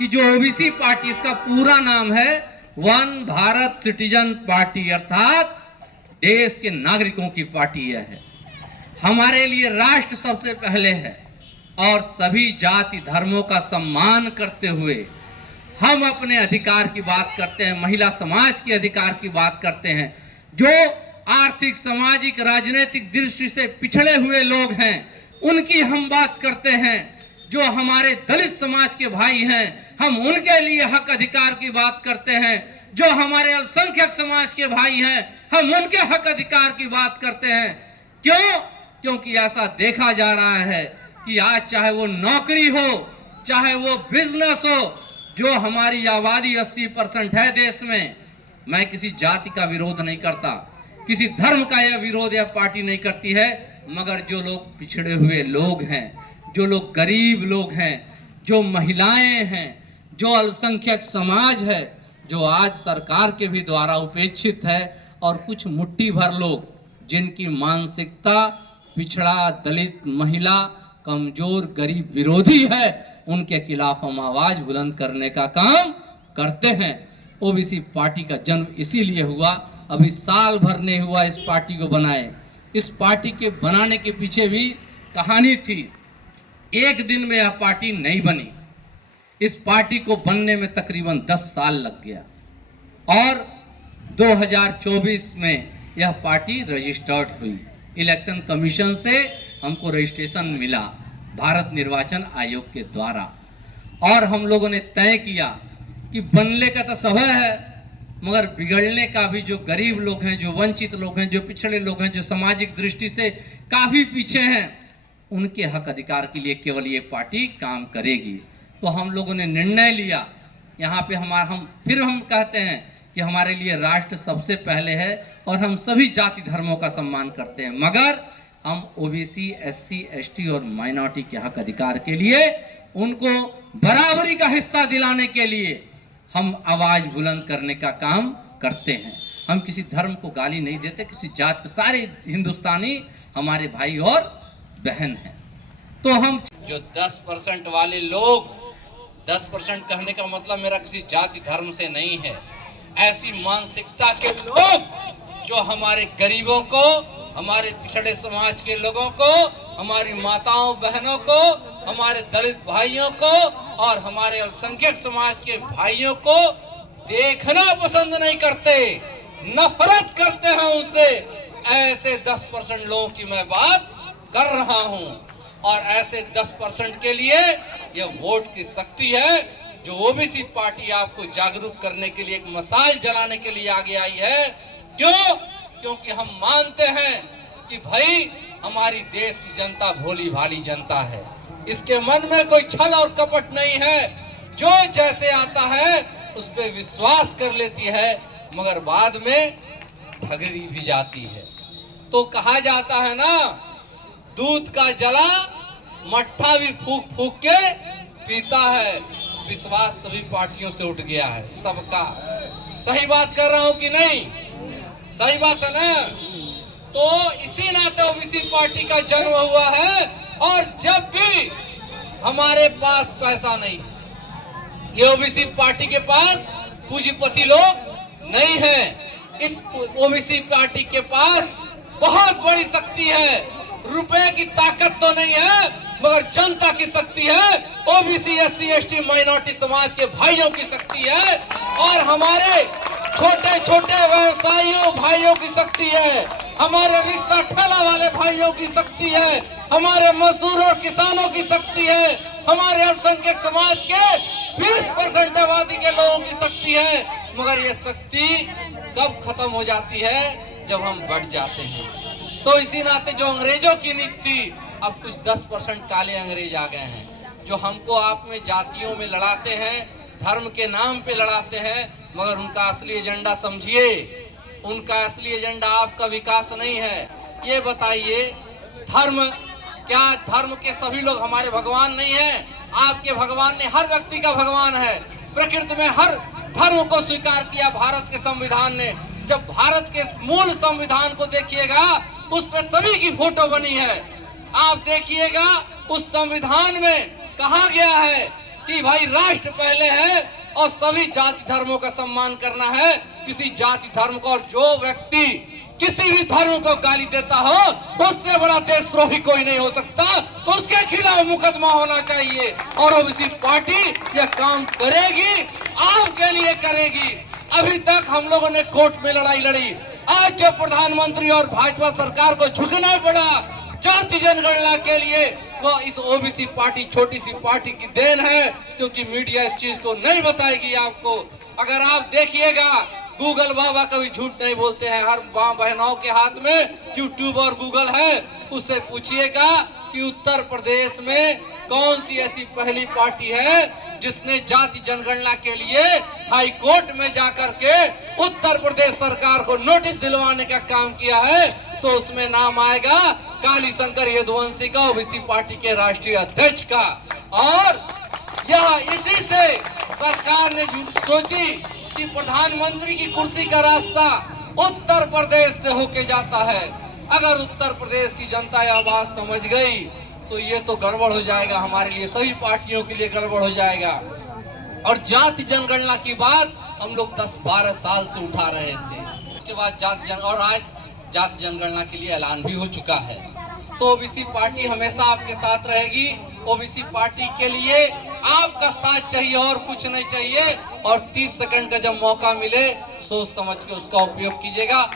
कि जो OBC party, इसका पूरा नाम है वन भारत सिटीजन पार्टी, अर्थात देश के नागरिकों की पार्टी यह है। हमारे लिए राष्ट्र सबसे पहले है और सभी जाति धर्मों का सम्मान करते हुए हम अपने अधिकार की बात करते हैं, महिला समाज के अधिकार की बात करते हैं। जो आर्थिक, सामाजिक, राजनीतिक दृष्टि से पिछड़े हुए लोग हैं उनकी हम बात करते हैं। जो हमारे दलित समाज के भाई हैं हम उनके लिए हक अधिकार की बात करते हैं। जो हमारे अल्पसंख्यक समाज के भाई हैं हम उनके हक अधिकार की बात करते हैं। क्यों? क्योंकि ऐसा देखा जा रहा है कि आज चाहे वो नौकरी हो, चाहे वो बिजनेस हो, जो हमारी आबादी 80% है देश में। मैं किसी जाति का विरोध नहीं करता, किसी धर्म का यह विरोध यह पार्टी नहीं करती है, मगर जो लोग पिछड़े हुए लोग हैं, जो लोग गरीब लोग हैं, जो महिलाएं हैं, जो अल्पसंख्यक समाज है, जो आज सरकार के भी द्वारा उपेक्षित है, और कुछ मुट्ठी भर लोग जिनकी मानसिकता पिछड़ा, दलित, महिला, कमजोर, गरीब विरोधी है, उनके खिलाफ हम आवाज बुलंद करने का काम करते हैं। ओबीसी पार्टी का जन्म इसीलिए हुआ, अभी साल भर नहीं हुआ इस पार्टी को बनाए। इस पार्टी के बनाने के पीछे भी कहानी थी। एक दिन में यह पार्टी नहीं बनी, इस पार्टी को बनने में तकरीबन 10 साल लग गया और 2024 में यह पार्टी रजिस्टर्ड हुई। इलेक्शन कमीशन से हमको रजिस्ट्रेशन मिला भारत निर्वाचन आयोग के द्वारा, और हम लोगों ने तय किया कि बनने का तो सब है, मगर बिगड़ने का भी, जो गरीब लोग हैं, जो वंचित लोग हैं, जो पिछड़े लोग हैं, जो सामाजिक दृष्टि से काफी पीछे हैं, उनके हक अधिकार के लिए केवल ये पार्टी काम करेगी। तो हम लोगों ने निर्णय लिया, यहाँ पे हम कहते हैं कि हमारे लिए राष्ट्र सबसे पहले है और हम सभी जाति धर्मों का सम्मान करते हैं, मगर हम ओबीसी, एससी, एसटी और माइनॉरिटी के हक अधिकार के लिए, उनको बराबरी का हिस्सा दिलाने के लिए हम आवाज बुलंद करने का काम करते हैं। हम किसी धर्म को गाली नहीं देते, किसी जात के, सारे हिंदुस्तानी हमारे भाई और बहन हैं। तो हम जो 10% वाले लोग, 10% कहने का मतलब मेरा किसी जाति धर्म से नहीं है, ऐसी मानसिकता के लोग जो हमारे गरीबों को, हमारे पिछड़े समाज के लोगों को, हमारी माताओं बहनों को, हमारे दलित भाइयों को और हमारे अल्पसंख्यक समाज के भाइयों को देखना पसंद नहीं करते, नफरत करते हैं उनसे, ऐसे 10% लोगों की मैं बात कर रहा हूं। और ऐसे 10% के लिए यह वोट की शक्ति है, जो ओबीसी पार्टी आपको जागरूक करने के लिए, एक मशाल जलाने के लिए आगे आई है। क्यों? क्योंकि हम मानते हैं कि भाई हमारी देश की जनता भोली भाली जनता है, इसके मन में कोई छल और कपट नहीं है, जो जैसे आता है उस पर विश्वास कर लेती है, मगर बाद में भगरी भी जाती है। तो कहा जाता है ना, दूध का जला मट्ठा भी फूक फूक के पीता है। विश्वास सभी पार्टियों से उठ गया है सबका। सही बात कर रहा हूं कि नहीं? सही बात है ना? तो इसी नाते ओबीसी पार्टी का जन्म हुआ है। और जब भी हमारे पास पैसा नहीं, ये ओबीसी पार्टी के पास पूंजीपति लोग नहीं है, इस ओबीसी पार्टी के पास बहुत बड़ी शक्ति है। रुपए की ताकत तो नहीं है, मगर जनता की शक्ति है, ओबीसी, एससी, एसटी, माइनॉरिटी समाज के भाइयों की शक्ति है, और हमारे छोटे छोटे व्यवसायियों भाइयों की शक्ति है, हमारे रिक्शा ठेला वाले भाइयों की शक्ति है, हमारे मजदूरों और किसानों की शक्ति है, हमारे अल्पसंख्यक समाज के 20% आबादी के लोगों की शक्ति है। मगर ये शक्ति कब खत्म हो जाती है? जब हम बढ़ जाते हैं। तो इसी नाते जो अंग्रेजों की नीति थी, अब कुछ 10% काले अंग्रेज आ गए हैं, जो हमको आप में जातियों में लड़ाते हैं, धर्म के नाम पे लड़ाते हैं, मगर उनका असली एजेंडा समझिए, उनका असली एजेंडा आपका विकास नहीं है। ये बताइए, धर्म क्या, धर्म के सभी लोग हमारे भगवान नहीं है? आपके भगवान ने, हर व्यक्ति का भगवान है। प्रकृति में हर धर्म को स्वीकार किया भारत के संविधान ने। जब भारत के मूल संविधान को देखिएगा, उस पर सभी की फोटो बनी है। आप देखिएगा, उस संविधान में कहा गया है कि भाई राष्ट्र पहले है और सभी जाति धर्मों का सम्मान करना है। किसी जाति धर्म को, और जो व्यक्ति किसी भी धर्म को गाली देता हो उससे बड़ा देशद्रोही कोई नहीं हो सकता, उसके खिलाफ मुकदमा होना चाहिए। और ओबीसी पार्टी यह काम करेगी, आपके लिए करेगी। अभी तक हम लोगों ने कोर्ट में लड़ाई लड़ी, आज जो प्रधानमंत्री और भाजपा सरकार को झुकना पड़ा जाति जनगणना के लिए, वो इस ओबीसी पार्टी, छोटी सी पार्टी की देन है, क्योंकि मीडिया इस चीज को नहीं बताएगी आपको। अगर आप देखिएगा, गूगल बाबा कभी झूठ नहीं बोलते हैं, हर मां बहनों के हाथ में यूट्यूब और गूगल है। उससे पूछिएगा कि उत्तर प्रदेश में कौन सी ऐसी पहली पार्टी है जिसने जाति जनगणना के लिए हाई कोर्ट में जाकर के उत्तर प्रदेश सरकार को नोटिस दिलवाने का काम किया है, तो उसमें नाम आएगा काली शंकर यदुवंशी का, ओबीसी पार्टी के राष्ट्रीय अध्यक्ष का। और यह इसी से सरकार ने सोची कि प्रधानमंत्री की कुर्सी का रास्ता उत्तर प्रदेश से होके जाता है। अगर उत्तर प्रदेश की जनता यह बात समझ गई तो ये तो गड़बड़ हो जाएगा, हमारे लिए, सभी पार्टियों के लिए गड़बड़ हो जाएगा। और जाति जनगणना की बात हम लोग 10-12 साल से उठा रहे थे, उसके बाद और आज जाति जनगणना के लिए ऐलान भी हो चुका है। तो ओबीसी पार्टी हमेशा आपके साथ रहेगी। ओबीसी पार्टी के लिए आपका साथ चाहिए और कुछ नहीं चाहिए। और 30 सेकंड का जब मौका मिले सोच समझ के उसका उपयोग कीजिएगा।